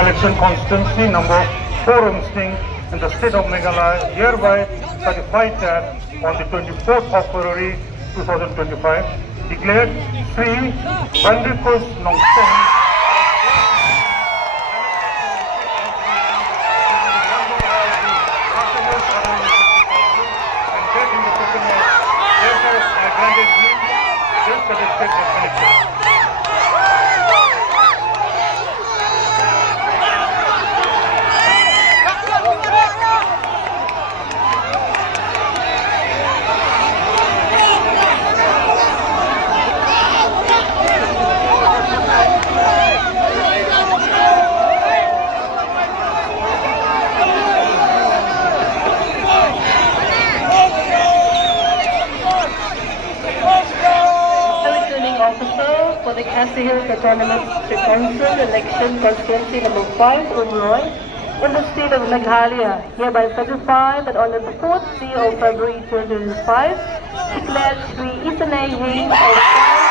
election constituency number 4 Umsting in the state of Meghalaya, hereby certified that on the 24th of February 2025, declared Sri Bandrikus Nongseng and get in the token of therefore granted green, just suggested the election. Officer for the Khasi Hills Autonomous Council election constituency number 5 Umroi in the state of Meghalaya, hereby certify that on the 4th day of February 2025 declared Sri Isanai Hing of